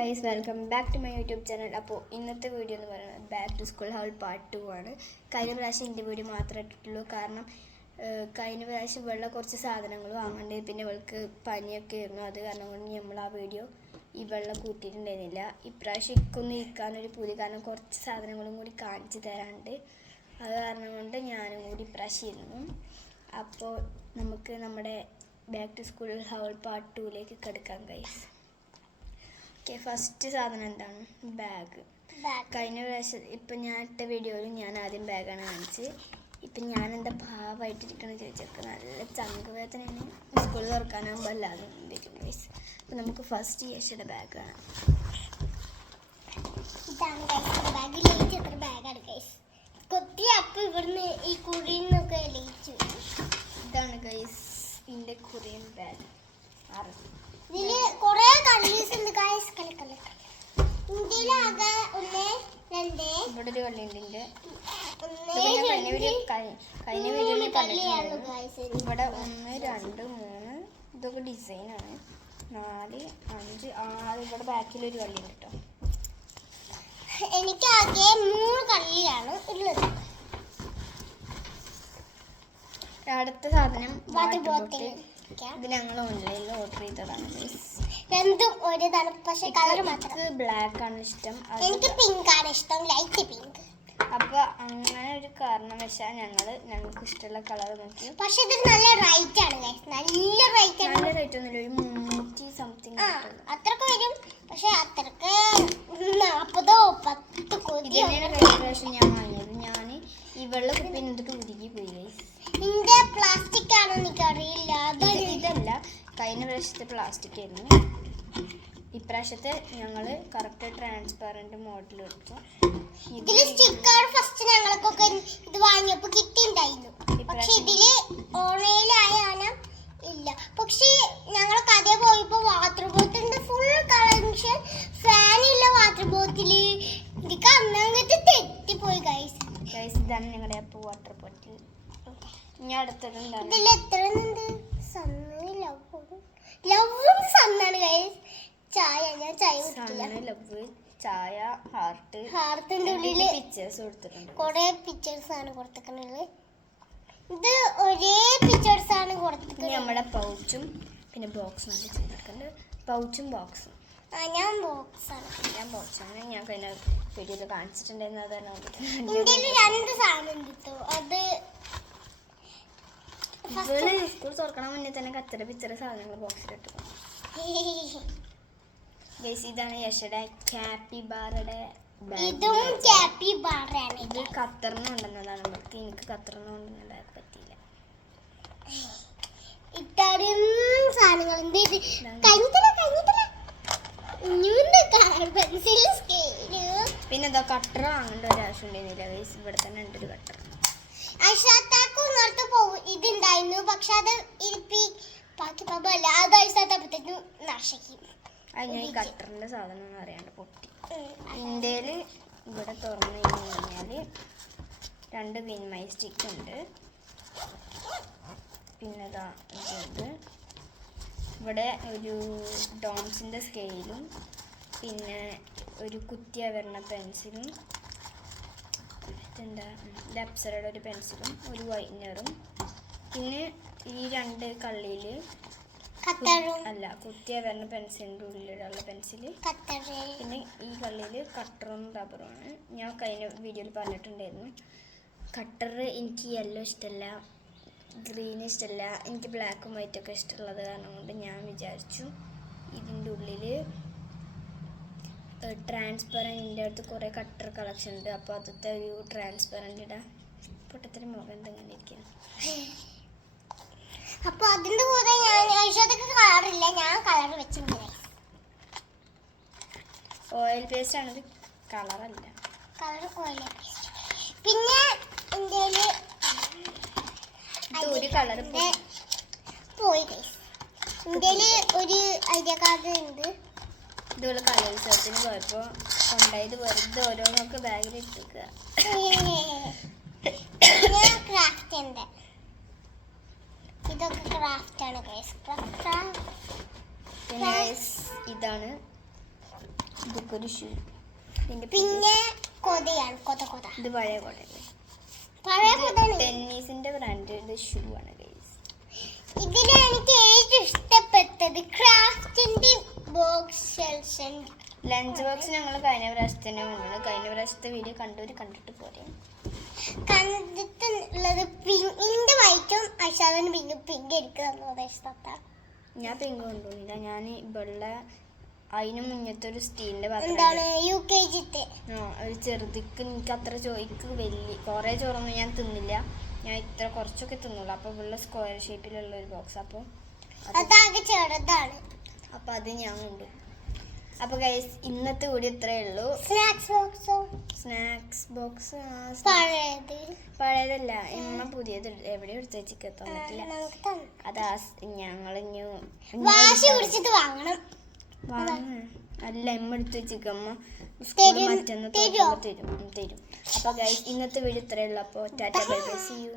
Guys welcome back to my YouTube channel. അപ്പോൾ ഇന്നത്തെ video എന്ന് പറയുന്നത് back to school haul part 2 ആണ്. കഴിഞ്ഞ പ്രാവശ്യം എൻ്റെ വീഡിയോ മാത്രമേ ഇട്ടിട്ടുള്ളൂ. കാരണം കഴിഞ്ഞ പ്രാവശ്യം വെള്ളം കുറച്ച് സാധനങ്ങൾ വാങ്ങേണ്ടത്, പിന്നെ ഇവൾക്ക് പനിയൊക്കെ ആയിരുന്നു. അത് കാരണം കൊണ്ട് നമ്മൾ ആ വീഡിയോ ഈ വെള്ളം കൂട്ടിയിട്ടുണ്ടായിരുന്നില്ല. ഇപ്രാവശ്യം ഇക്കൊന്ന് ഇരിക്കാനൊരു പൂതി, കാരണം കുറച്ച് സാധനങ്ങളും കൂടി കാണിച്ചു തരാണ്ട്. അത് കാരണം കൊണ്ട് ഞാനും കൂടി ഇപ്രാവശ്യം ഇരുന്നു. അപ്പോൾ നമുക്ക് നമ്മുടെ back to school haul part 2ലേക്ക് കിടക്കാം ഗൈസ്. ഓക്കെ, ഫസ്റ്റ് സാധനം എന്താണ്? ബാഗ്. കഴിഞ്ഞ പ്രാവശ്യം ഇപ്പം ഞാൻ ഇട്ട വീഡിയോയിൽ ഞാൻ ആദ്യം ബാഗാണ് കാണിച്ചത്. ഇപ്പം ഞാൻ എന്താ ഭാവമായിട്ടിരിക്കണമെന്ന് ചോദിച്ചപ്പോൾ നല്ല ചങ്ക് വേദനയാണ്. സ്കൂളിൽ തുറക്കാനാകുമ്പോൾ അല്ലാതെ വരും ഗൈസ്. അപ്പം നമുക്ക് ഫസ്റ്റ് യശയുടെ ബാഗ് കാണാം. ഇതാണ് ഗൈസ് ഇതിൻ്റെ കൊറിയൻ ബാഗ്. ഇതില് കൊറേ കളേഴ്സ് ഉണ്ട് ഗൈസ്. ഇന്ത്യയിലാകെ ഇവിടെ ഒരു കള്ളിയുണ്ട്. ഇവിടെ 1 2 3 ഇതൊക്കെ ഡിസൈനാണ്. 4 5 6 ഇവിടെ ബാക്കിലൊരു കള്ളിയുണ്ട് കേട്ടോ. എനിക്ക് ആകെ 3 കള്ളിയാണ് ഉള്ളത്. അടുത്ത സാധനം വാട്ടർ ബോട്ടിൽ. ഇത് ഞങ്ങൾ ഓൺലൈനിൽ ഓർഡർ ചെയ്തതാണ്. രണ്ടും ഒരേതാണ്, പക്ഷെ കളർ മാത്രം ബ്ലാക്ക് ആണ് ഇഷ്ടം. എനിക്ക് പിങ്ക് ആണ് ഇഷ്ടം, ലൈറ്റ് പിങ്ക്. അപ്പൊ അങ്ങനെ ഒരു കാരണവശാൽ ഞങ്ങൾക്ക് ഇഷ്ടമുള്ള കളർ നോക്കി. പക്ഷെ ഇത് നല്ല റേറ്റ് ആണ് ഗൈസ്, നല്ല റേറ്റ് ആണ്. നല്ല റേറ്റ് ഒന്നുമില്ല, ഒരു 300 സംതിങ് അത്രക്ക് വരും. പക്ഷെ അത്രക്ക് 40 10 കോടി. ഇതന്നെയാണ് കഴിഞ്ഞ പ്രാവശ്യം ഞാൻ വാങ്ങിയത്. ഞാൻ ഈ വെള്ള കുപ്പി എന്നിട്ട് ഉരുകി പോയി ഗൈസ്. ഇതിന്റെ പ്ലാസ്റ്റിക് ആണോ എനിക്ക് അറിയില്ല. ഇതല്ല, കഴിഞ്ഞ പ്രാവശ്യത്തെ പ്ലാസ്റ്റിക് ആയിരുന്നു. ഇപ്രാവശ്യത്തെ ഞങ്ങള് കറക്റ്റ് ട്രാൻസ്പെറന്റ് മോഡൽ എടുത്തു. ഇതില് സ്റ്റിക്കർ ഫസ്റ്റ് ഞങ്ങൾക്കൊക്കെ ഇത് വാങ്ങിയപ്പോ കിട്ടിണ്ടായിരുന്നു. പക്ഷെ ഇതില് ഓൺലൈനിലായാലും ഇല്ല. പക്ഷെ ഞങ്ങൾ കഥ പോയപ്പോ വാട്ടർ ബോട്ടിലിന്റെ ഫുൾ കളക്ഷൻ, ഫാനില്ല വാട്ടർ ബോട്ടില്. എനിക്ക് അന്നങ്ങട്ട് തെറ്റിപ്പോയി ഗൈസ്. ഇതാണ് ഞങ്ങളുടെ അപ്പോൾ വാട്ടർ ബോട്ടിൽ. ഇനി അടുത്തത് എന്താണ്? ഇതിൽ എത്ര ലവ് സണ്ണാണ് ഗൈസ്. ചായ ഞാൻ ചായ ലവ്, ചായ, ഹാർട്ടിന്റെ ഉള്ളില് പിക്ചേഴ്സ് കൊടുത്തിട്ടുണ്ട്. കൊറേ പിക്ചേഴ്സ് ആണ് കൊടുത്തിട്ടുള്ളത്. ഇത് ഒരേ പിക്ചേഴ്സ് ആണ് കൊടുത്തിട്ടുള്ളത്. നമ്മുടെ പൗച്ചും പിന്നെ ബോക്സും ആണ് ചെയ്തിട്ടുണ്ട്. പൗച്ചും ബോക്സും. ഞാൻ ബോക്സാണ്. ഞാൻ കഴിഞ്ഞ വീഡിയോയിൽ കാണിച്ചിട്ടുണ്ടായിരുന്നു. അതാണ് ഇന്ത്യയിൽ 2 സാധനം കിട്ടും. അത് സ്കൂൾ തുറക്കണ മുന്നേ തന്നെ കച്ചറ പിച്ചറ സാധനങ്ങൾ ബോക്സിലിട്ടു. ഇതാണ് യശയുടെ ക്യാപ്പിബാറയുടെ ഇതും ക്യാപ്പിബാറയാണ്. ഇത് ഖത്തറിന് കൊണ്ടുവന്നതാണ്. നമുക്ക് എനിക്ക് ഖത്തറിന് കൊണ്ടുവന്ന ബാഗ് പറ്റിയില്ല. ഇത്രയും സാധനങ്ങൾ പിന്നെ എന്താ കട്ടർ വാങ്ങേണ്ട ഒരു ആവശ്യം ഉണ്ടായിരുന്നില്ല. ഇവിടെ തന്നെ ഉണ്ട് ഒരു കട്ടർ. ഇതുണ്ടായിരുന്നു, പക്ഷെ അത് നശിക്കും. അത് ഞാൻ ഈ കട്ടറിന്റെ സാധനം ഒന്നും അറിയാണ്ട് പൊട്ടി. ഇന്ത്യയിൽ ഇവിടെ തുറന്നു കഴിഞ്ഞാല് 2 വിൻമൈ സ്റ്റിക്ക് ഉണ്ട്. പിന്നെ ഇതുണ്ട്. ഇവിടെ ഒരു ഡോംസിന്റെ സ്കെയിലും പിന്നെ ഒരു കുറ്റിയ വരുന്ന പെൻസിലും, ഇതെന്താ അപ്സരയുടെ ഒരു പെൻസിലും ഒരു വൈറ്റ്നറും, പിന്നെ ഈ 2 കള്ളിയിൽ അല്ല കുറ്റിയ വരുന്ന പെൻസിലിൻ്റെ ഉള്ളിലുള്ള പെൻസില്, പിന്നെ ഈ കള്ളിയിൽ കട്ടറും റബ്ബറുമാണ്. ഞാൻ കഴിഞ്ഞ വീഡിയോയിൽ പറഞ്ഞിട്ടുണ്ടായിരുന്നു. കട്ടർ എനിക്ക് യെല്ലോ ഇഷ്ടമല്ല, ഗ്രീൻ ഇഷ്ടമല്ല, എനിക്ക് ബ്ലാക്കും വൈറ്റൊക്കെ ഇഷ്ടമുള്ളത് കാരണം കൊണ്ട് ഞാൻ വിചാരിച്ചു ഇതിൻ്റെ ഉള്ളിൽ ട്രാൻസ്പെറൻറ്റിൻ്റെ അടുത്ത് കുറേ കട്ടർ കളക്ഷൻ ഉണ്ട്. അപ്പോൾ അതൊക്കെ ഒരു ട്രാൻസ്പെറൻറ്റ് ഇടാം. പൊട്ടത്തിന് മുഖം എന്തെങ്കിലും ഇരിക്കുന്നു. അപ്പൊ അതിന്റെ കൂടെ ഞാൻ കളറില്ല, ഞാൻ കളർ വെച്ചിട്ടുണ്ട്. ഓയിൽ പേസ്റ്റ് ആണത്, കളറല്ല. Colour oil paste. പിന്നെ ഇന്ത്യയില് ഒരു കളർ പോയി. ഇന്ത്യയില് ഒരു ഐഡിയ കാർഡ് ഉണ്ട്. ഇതുപോലെ കലോത്സവത്തിന് പോയപ്പോൾ കൊണ്ടായത് വെറുതെ ഓരോന്നൊക്കെ ബാഗിൽ ഇട്ടിക്കുക. ഇതൊക്കെ ക്രാഫ്റ്റ് ആണ്. പിന്നെ ഇതാണ് ഇതൊക്കെ ഒരു ഷൂ. പിന്നെ കൊതയാണ് കൊത ഇത് പഴയ കൊട. പഴയ കൊതാണ്. ടെന്നീസിന്റെ ബ്രാൻഡ് ഷൂ ആണ് ഗൈസ്. ഇതിൽ എനിക്ക് ഏറ്റവും ഇഷ്ടപ്പെട്ടത് ക്രാഫ്റ്റിന്റെ ബോക്സ് ഷെൽസ്. ലഞ്ച് ബോക്സ് ഞങ്ങൾ കഴിഞ്ഞ പ്രാവശ്യത്തെ തന്നെ കൊണ്ടുവന്നു. കഴിഞ്ഞ പ്രാവശ്യത്തെ വീഡിയോ കണ്ടിട്ട് പോരെ. കണ്ടിട്ടുള്ളത് പിങ്കിന്റെ വൈറ്റും അശാദന് പിങ്ക് എനിക്ക് തന്നത് ഇഷ്ടത്താണ്. ഞാൻ പിങ്ക് കൊണ്ടുപോയില്ല. ഞാൻ വെള്ള അതിന് മുന്നത്തെ ഒരു സ്റ്റീലിന്റെ പാത്രം എന്താണ് UKG ഒരു ചെറുതിക്ക് എനിക്ക് അത്ര ചോയ്ക്ക് വലിയ കുറേ ചോറൊന്നും ഞാൻ തിന്നില്ല. ഞാൻ ഇത്ര കുറച്ചൊക്കെ തിന്നുള്ളൂ. അപ്പോൾ വെള്ള സ്ക്വയർ ഷേപ്പിലുള്ള ഒരു ബോക്സ്. അപ്പോൾ അതാകെ ചെറുതാണ്. അപ്പോൾ അത് ഞാൻ കൊണ്ടു. അപ്പോൾ ഗൈസ് ഇന്നത്തെ വീഡിയോ ഇത്രയേ ഉള്ളൂ. സ്നാക്സ് ബോക്സ് പഴയതല്ല, ഇമ്മ പുതിയത് എവിടെ എടുത്ത് വെച്ചിട്ട് തന്നിട്ടില്ല. അതാ ഞങ്ങളിഞ്ഞു അല്ല ഇമ്മ എടുത്ത് വെച്ചിട്ട് അമ്മ മറ്റൊന്ന് തരും. അപ്പോൾ ഗൈസ് ഇന്നത്തെ വീഡിയോ ഇത്രയേ ഉള്ളൂ. അപ്പോൾ tata bye bye, see U.